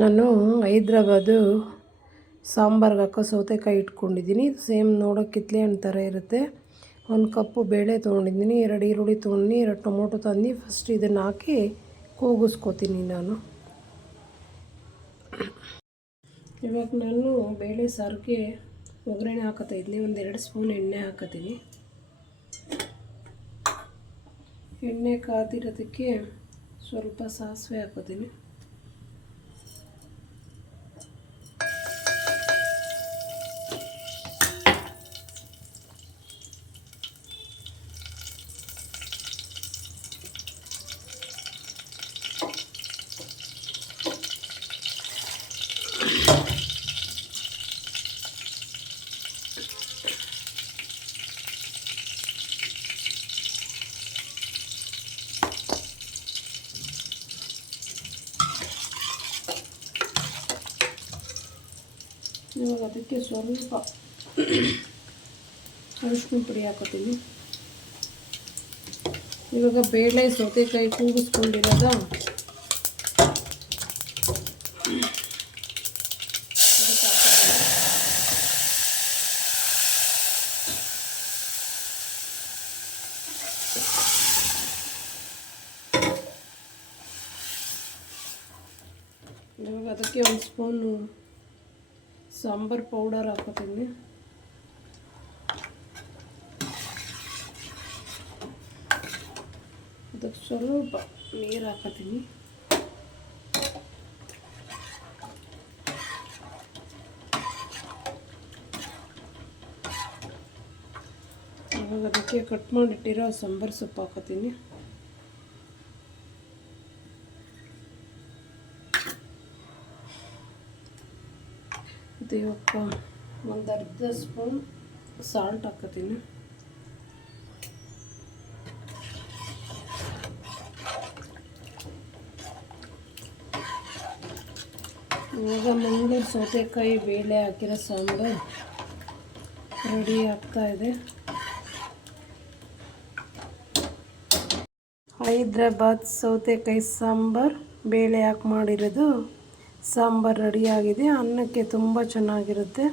ನಾನು ಹೈದ್ರಾಬಾದು ಸಾಂಬಾರ್ಗೆ ಹಾಕೋ ಸೌತೆಕಾಯಿ ಇಟ್ಕೊಂಡಿದ್ದೀನಿ. ಸೇಮ್ ನೋಡೋಕೆ ಕಿತ್ಲೆ ಹಣ್ಣು ಥರ ಇರುತ್ತೆ. 1 ಕಪ್ಪು ಬೇಳೆ ತೊಗೊಂಡಿದ್ದೀನಿ, 2 ಈರುಳ್ಳಿ ತೊಗೊಂಡಿನಿ, 2 ಟೊಮೊಟೊ ತಂದು ಫಸ್ಟ್ ಇದನ್ನು ಹಾಕಿ ಕೂಗಿಸ್ಕೊತೀನಿ ನಾನು. ಇವಾಗ ನಾನು ಬೇಳೆ ಸಾರಿಗೆ ಒಗ್ಗರಣೆ ಹಾಕತ್ತಾಯಿದ್ದೀನಿ. 1-2 ಸ್ಪೂನ್ ಎಣ್ಣೆ ಹಾಕತ್ತೀನಿ. ಎಣ್ಣೆ ಕಾದಿರೋದಕ್ಕೆ ಸ್ವಲ್ಪ ಸಾಸಿವೆ ಹಾಕೋತೀನಿ. ಇವಾಗ ಅದಕ್ಕೆ ಸ್ವಲ್ಪ ಅರಿಶಿನ ಪುಡಿ ಹಾಕೋತೀನಿ. ಇವಾಗ ಬೇಳೆ ಸೌತೆಕಾಯಿ ಕೂಗಿಸ್ಕೊಂಡಿರೋದ ಇವಾಗ ಅದಕ್ಕೆ 1 ಸ್ಪೂನು ಸಾಂಬಾರ್ ಪೌಡರ್ ಹಾಕೋತೀನಿ. ಅದಕ್ಕೆ ಸ್ವಲ್ಪ ನೀರು ಹಾಕೋತೀನಿ. ಇವಾಗ ಅದಕ್ಕೆ ಕಟ್ ಮಾಡಿಟ್ಟಿರೋ ಸಾಂಬಾರ್ ಸೊಪ್ಪು ಹಾಕೋತೀನಿ. ಇವಾಗ 1/2 ಸ್ಪೂನ್ ಸಾಲ್ಟ್ ಹಾಕೋತೀನಿ. ಇವಾಗ ಮಂಗಳೂರು ಸೌತೆಕಾಯಿ ಬೇಳೆ ಹಾಕಿರೋ ಸಾಂಬಾರು ರೆಡಿ ಆಗ್ತಾಯಿದೆ. ಹೈದ್ರಾಬಾದ್ ಸೌತೆಕಾಯಿ ಸಾಂಬಾರು ಬೇಳೆ ಹಾಕಿ ಮಾಡಿರೋದು ಸಾಂಬಾರು ರೆಡಿಯಾಗಿದೆ. ಅನ್ನಕ್ಕೆ ತುಂಬ ಚೆನ್ನಾಗಿರುತ್ತೆ.